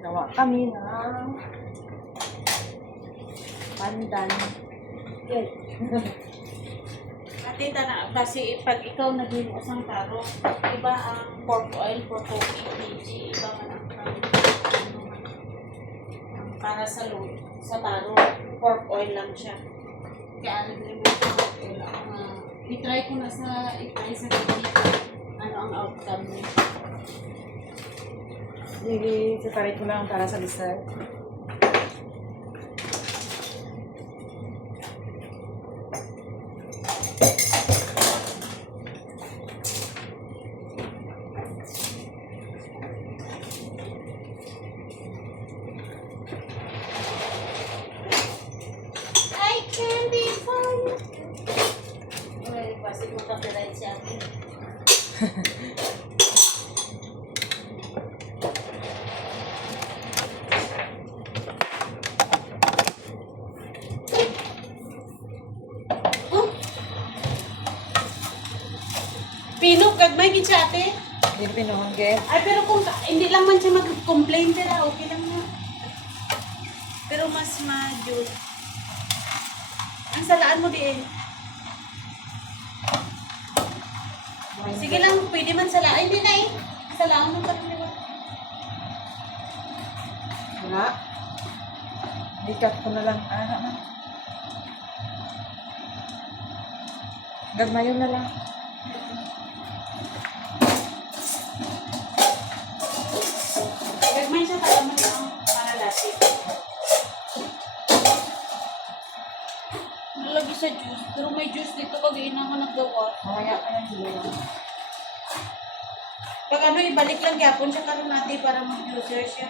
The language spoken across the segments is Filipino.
Gawa kami ng pandan. Yes. Ate, kasi pag ikaw naghinuos ng taro, iba ang pork oil for 2 kg, iba man ang para sa load, sa taro, pork oil lang siya. Kaya naghinuos ng pork oil lang. I-try ko na sa gabi, ano ang outcome niya. I-separate ko lang para sa dessert. I can be for you. Ay, pasti mo copyright siya. Pinok, gagmay gid siya ate. Hindi pinuhangge. Ay, pero kung hindi lang man siya mag-complain sila, okay lang na. Pero mas ma-juice. Ang salaan mo din. Sige lang, pwede man salaan. Hindi na eh. Salaan mo pa rin. Wala. Ikat ko na lang. Na. Gagmayon na lang. Gagmay siya para man lang para lasik. Nalagi sa juice. Pero may juice dito pag inangan naggawa. Mamaya ka na siguro. Pag ano, ibalik lang yapon siya karon natin para mag-juicer siya.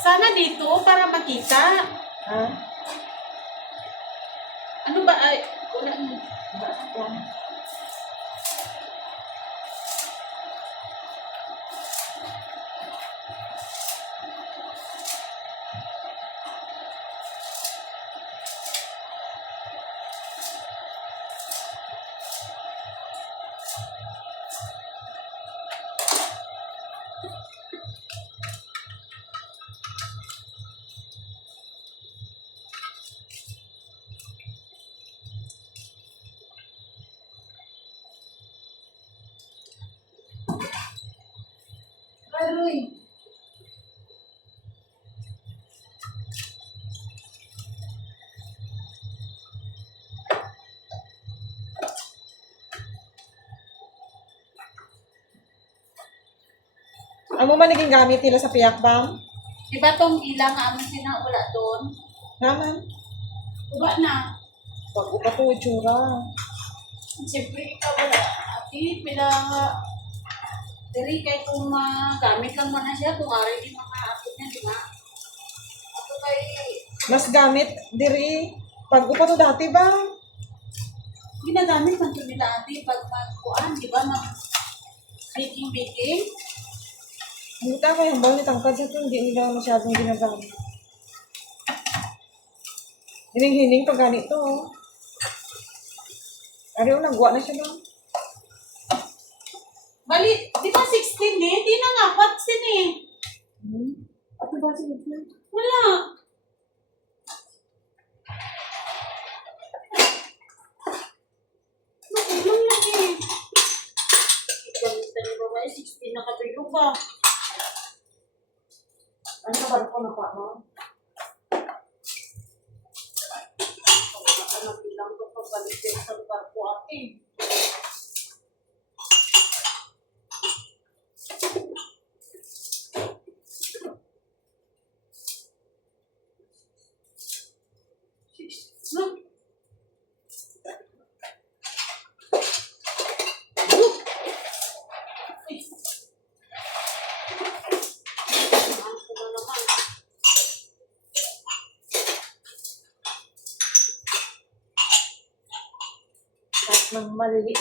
Sana dito para makita. Ha? Ano ba? Ay, wala mo. Aroy. Ano man naging gamit nila sa piyak bam? Diba tong ilang nga sina wala doon? Naman. Uba na. Pag upa ko, itsura. Siyempre ikaw wala. Ati, pila nga. Diri kay kung magamit lang mo na siya, kung ari di mga ato niya, di ba? Ako kay, Mas gamit diri. Pag upa to dati ba? ginagamit man to nila ati pag magkuan, di ba? Baking. Hindi tama yung bawal ni tangkad sa ito. Hindi nila masyadong ginagamit. Hining-hining pag ganito. Oh. Ariyo, nagwa na siya lang. Bali, di ba 16 eh? Di na nga, 14 eh. Ano ba siya? Wala. Nakulang lang eh. Ipagalitan ni babae, 16 na kabilo ba? Ano ka ba ko na pa, no? Ano bilang ko pagbalikin sa lugar ko ate. Look. Ng maliliit.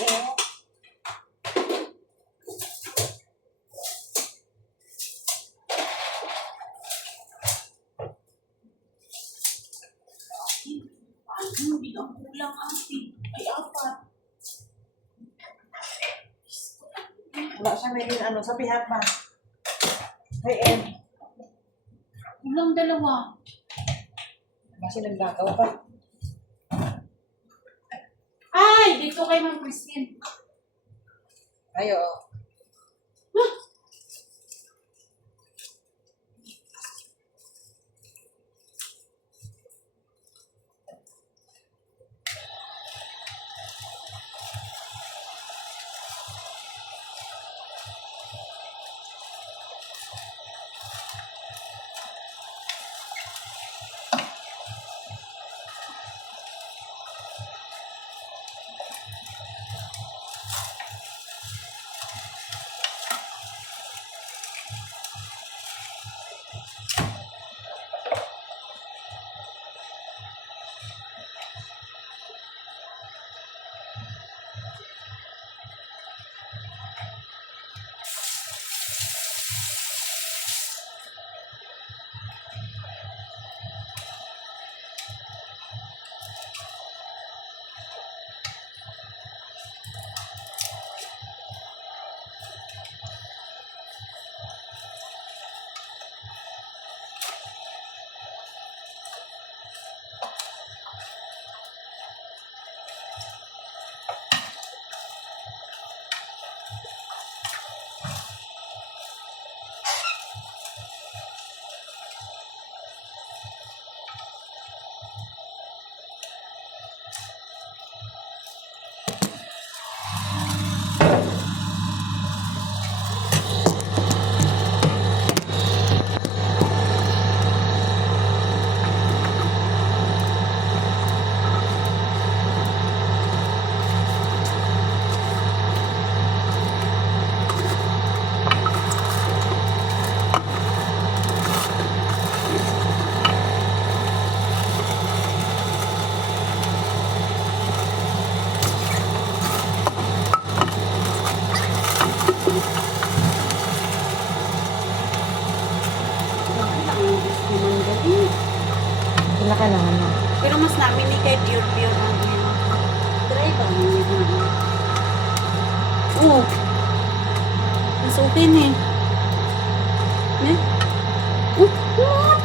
Ano, bilang kulang ate. Ay, apat. Wala siya may ano, sa pihat ba? Hey, Ed. Ulang dalawa. Kasi naglakaw pa. Ay, dito kay Ma'am Christine. Ayo. Wala ka lang ano. Pero mas namin ni kay Pure ang driver. Oo. Mas okay na eh. Ne? Oh, what?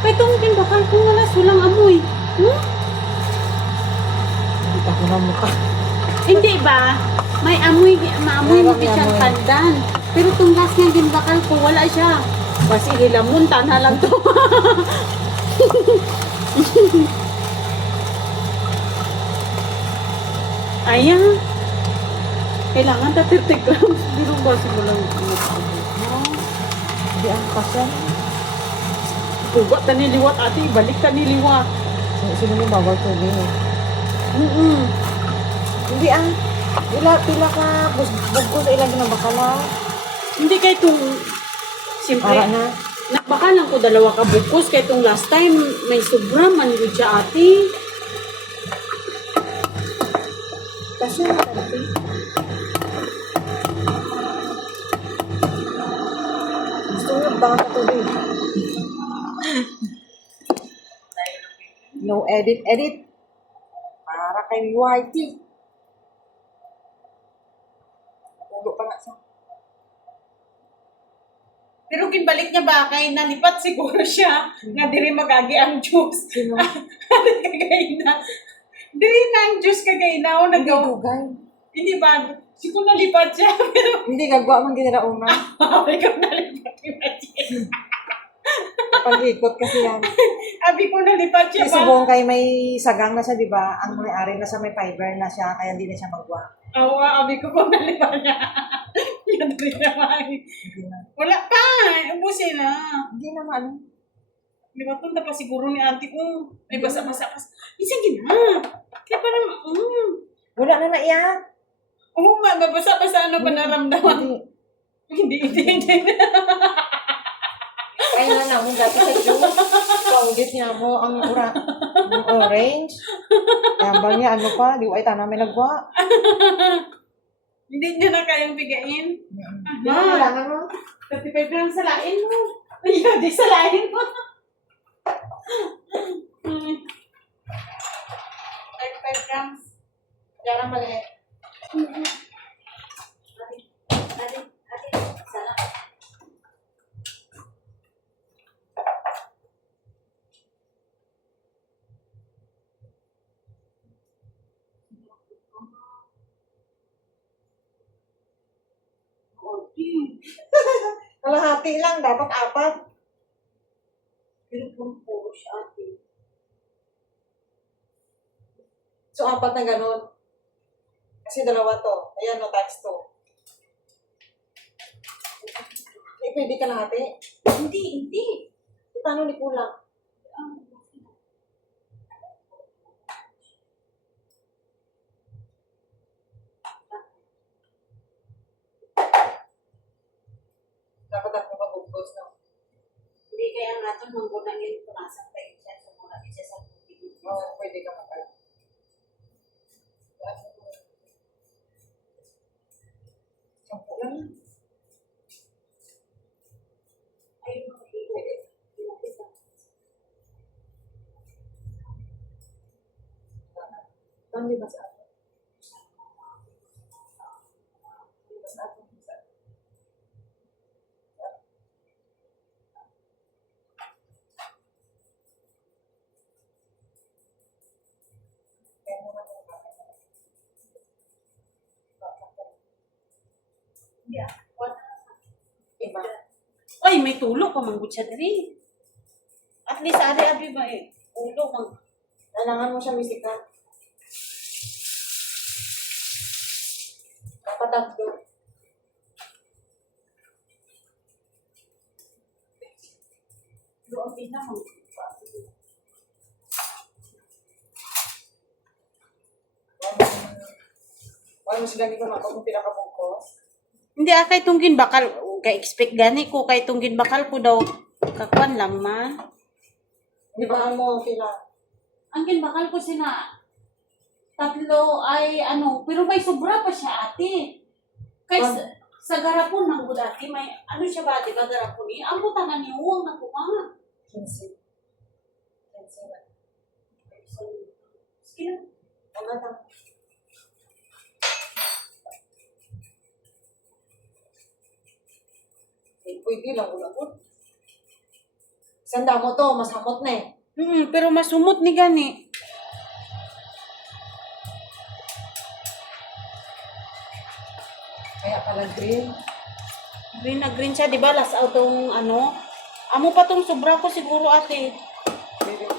Kaya tungkin bakal kung wala sulang amoy. Kita ko na mukha. Hindi ba? May amoy, maamoy mo Meron siyang amoy. pandan. Pero itong gas niya din bakal ko, wala siya. Basi hilamon, tana lang to. Ayan. Kailangan 30 grams. Biro ba simulang Hindi ang kasyan. Tuba ta niliwat ate, balik ta niliwat. Sino yung bawal tubig eh. Hindi ang pila ka bugko sa ilang ginabakala. Hindi kay itong, siyempre, Para na. nakbakalan ko dalawa ka bukos kay itong last time, may sobra man yun siya ate. Kasi natin. Gusto mo ba ka tubig? No edit. Para kay YT. Ulo pa nga sa. Pero kinbalik niya ba kay nalipat siguro siya nga diri magagi ang juice. Sino? Kagay na. Diri na ang juice kagay na o Hindi nagaw. dugay. Hindi ba? Siguro nalipat siya. Pero Hindi gagawa man ginira una. abi ko nalipat imagine. Pag-ikot kasi yan. Abi ko nalipat siya Kasi ba? subong kay may sagang na siya, di ba? Ang may-ari na siya, may fiber na siya, kaya hindi na siya magwa. Awa, abi ko kung nalipat niya. Yan rin naman. Hindi na. Wala pa. Ubusin na. Hindi na maano. Libatun pa siguro ni auntie ko. May basa-basa pa. Isang gina. Kaya parang, Wala na na iya. Oo nga, babasa-basa ano pa naramdaman. Hindi. Hindi. Kaya nga namin dati sa juice. Paudit niya mo ang orange. Yambang niya, ano pa, di ay tanang may nagwa. Hindi niya na kayang bigain. Di ba kailangan mo? 35 lang sa lain mo. Ayun, di sa lain mo. 35 grams. Kailangan maliit. kalahati lang, dapat 4. Pero puro siya ate. So, 4 na ganun. Kasi 2 to. Ayan, no, times 2. Eh, pwede kalahati. Hindi. Paano ni kulang? Dapat ako mag-ubos, no? Hindi kaya nga ito manggunangin ko nasa tayo siya sa muna siya sa tubig. Oo, pwede ka mag-add. Sampu lang. Ayun mga iulit. Di ba sa atin? Di ba sa atin? Yeah. What? Iba. Ay, may tulo pa manggod siya diri. At least ari-ari ba eh. Tulo mang. Kailangan mo siya misika. Dapat 3. Pero ang pinamang. Wala mo sila dito mga kung pinakabungkos. Hindi kay tunggin bakal. Kay expect gani ko kay tunggin bakal ko daw. Kakuan lang man. Di ba mo kila? Ang ginbakal ko sina 3 ay ano, pero may sobra pa siya ate. Kay sa garapon ng ate, may ano siya ba, di ba garapon ni? Ang butangan ni Huwag na kumanga. 15. 15 na. Sige na. Ano na? Eh, pwede lang ulang. Sanda mo to, mas hamot na eh. Pero masumot ni gani. Kaya pala green. Green na green siya, di ba? Last out tong ano. Amo pa tong sobra ko siguro ate. Pwede.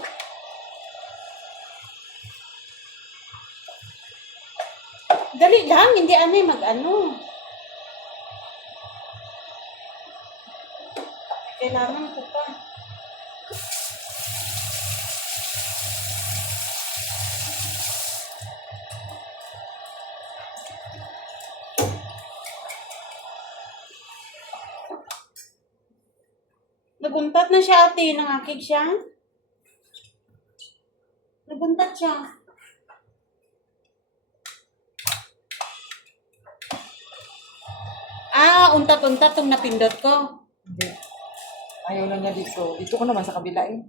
Dali lang, hindi ane mag-ano. Kailangan ko pa. Naguntat na siya ate, nangakig siya. Naguntat siya. Untat-untat tong napindot ko. Hindi. Ayaw na niya dito. Dito ko naman sa kabila eh.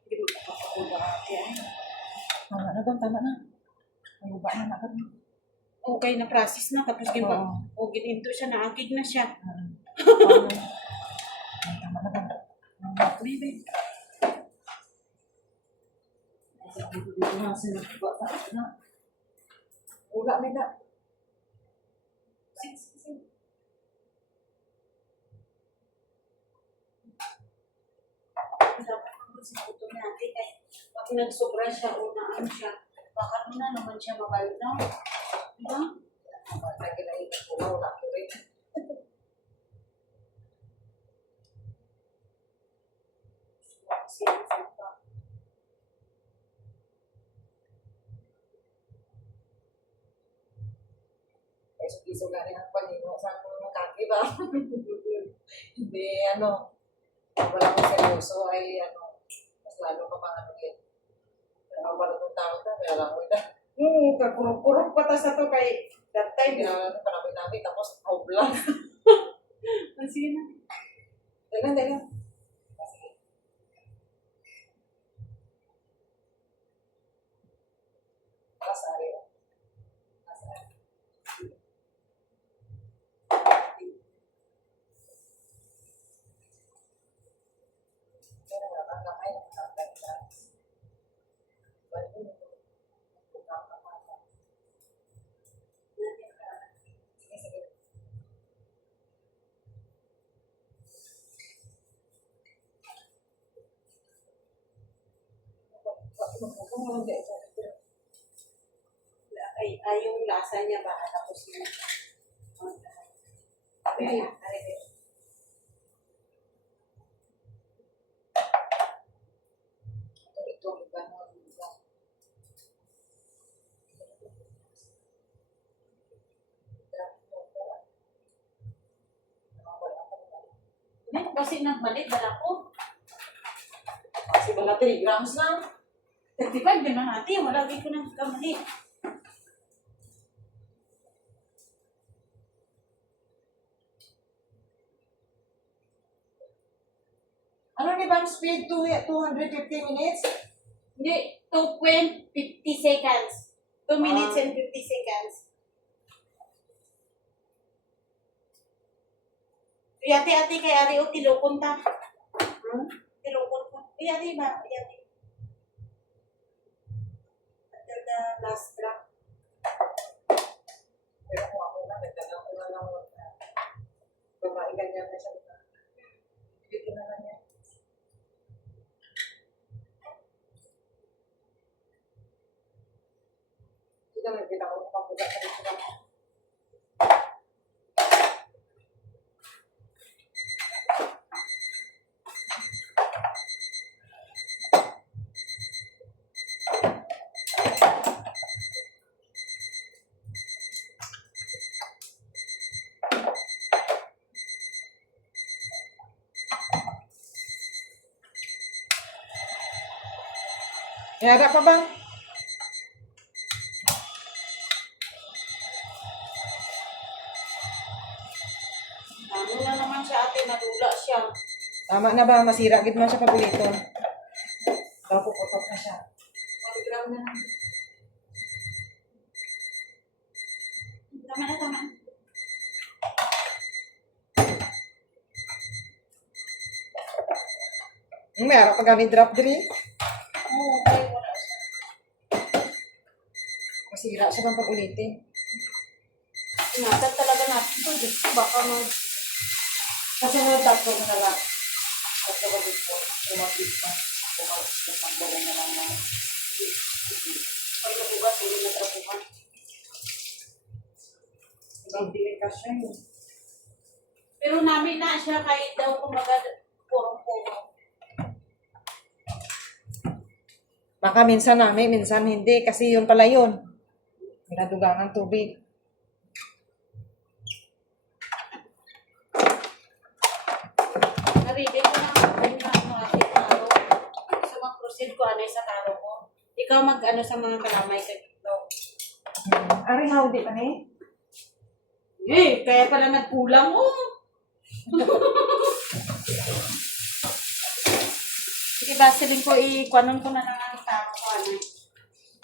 Hindi mo kapapagod ate. Tama na bang? Tama na. May uba na nakad. Okay na process na tapos di ba? Oo. O gininto siya, naakig na siya. Tama na bang? Baby. Dito na sinubuka na. Ula may na. Sige. Dapat ako sa auto natin kaya pag nagsobra siya o ano siya, baka na naman siya mabalik na. Diba? Lagi na ito ko. Wala ko rin. Iso nga rin ang panino sa mga kaki ba? Hindi, ano, wala kong seryoso ay, ano, mas lalo ka pang ano yun. Pero wala kong tao ka, kaya lang ko ito. Kakurog-kurog pa ta sa to kay that time. Kaya panami-nami, tapos hobla. Sige na. Dagan. Asari. Ay, yung lasa niya ba? Tapos yung... Ito, iba na, iba. Kasi nagbalik, dala ko. Kasi wala 3 grams lang. 35 din na natin. Wala din ko nang kamali. Ano ni Bang speed? 250 minutes? Hindi, 50 seconds. 2 minutes and 50 seconds. Ate kay Ari o tilokon ta. Tilokon ta. Ate ba? Ate. At the last drop. Pero kung ako na, nagtanong ko na lang. Babae ganyan na siya. Bitin na lang niya. Ito nagkita ko kung pamuga sa dito lang. Yara pa ba? Ano na naman siya ate, nadula siya. Tama na ba? Masira gid man siya pag uliton. Daw puputok na siya. 1 gram na lang. Tama na, tama. Meron pa gamit drop diri. Oo, kaya wala siya. Masira siya bang pag ulitin. Ingatan talaga natin ito. Diyos ko, baka Kasi tatlo na lang. Tatlo ka dito. Umabit pa. Magbaga na lang ng pag nabugas, hindi na trapuhan. ibang dilikas siya yun. Pero namin na siya kahit daw kumbaga purong-purong. Baka minsan namin, minsan hindi. Kasi yun pala yun. Pinadugang ng tubig. Narinig ko na mga taro. Sa mga proceed ko, ano sa taro ko. Ikaw mag-ano sa mga kalamay ka dito. Ari, howdy pa ni? Eh, kaya pala nagkulang mo. Sige, Vaseline ko, ikuanon ko na lang ang taro ko. Ano.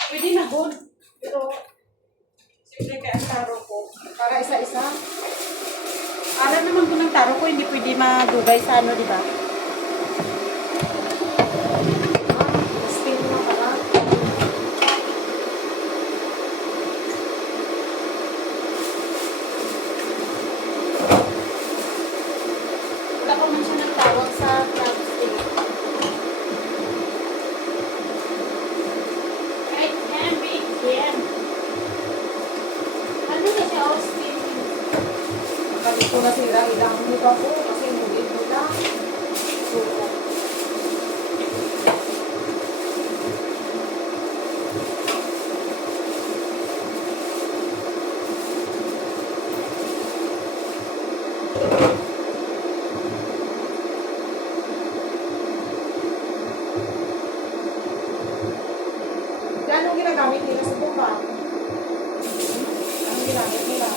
Pwede na good. Pero, simple kaya ang taro ko. Para isa-isa. Alam naman ko ng taro ko, hindi pwede madugay sa ano, di ba? Spin mo pala. Wala pa man siya nagtawag sa chopstick. Right hand, big hand. Ano na siya, Austin? Balik ko nasira. Ilang mo pa po. Kasi hindi ko lang. So, anong ginagamit nila sa buka? Anong ginamit nila?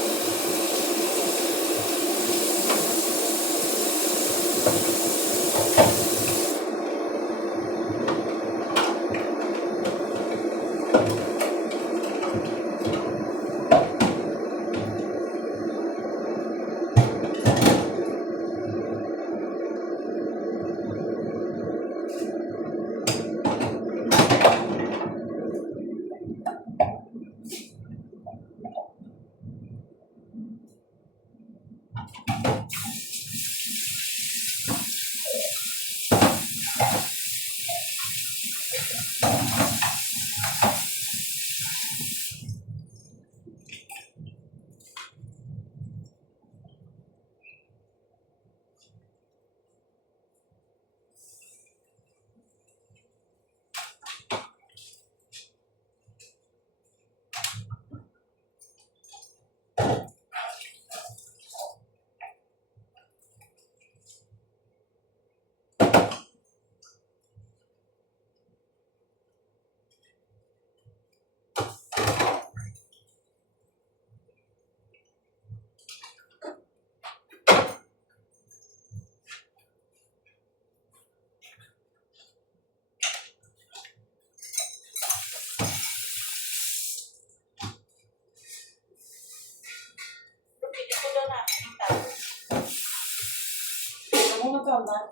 gambar.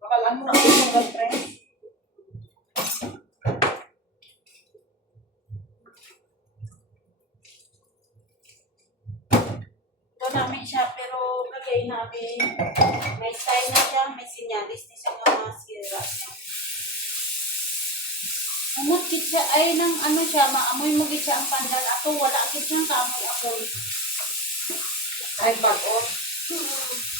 Bakalan mo na ako yung girlfriend. Ito namin siya, pero kagay namin. May style na siya, may sinyalis na siya mga sira. Amot kit siya, ay nang ano siya, maamoy mo git siya ang pandal. Ato, wala kit siyang kaamoy-amoy. Kahit bago. Hmm.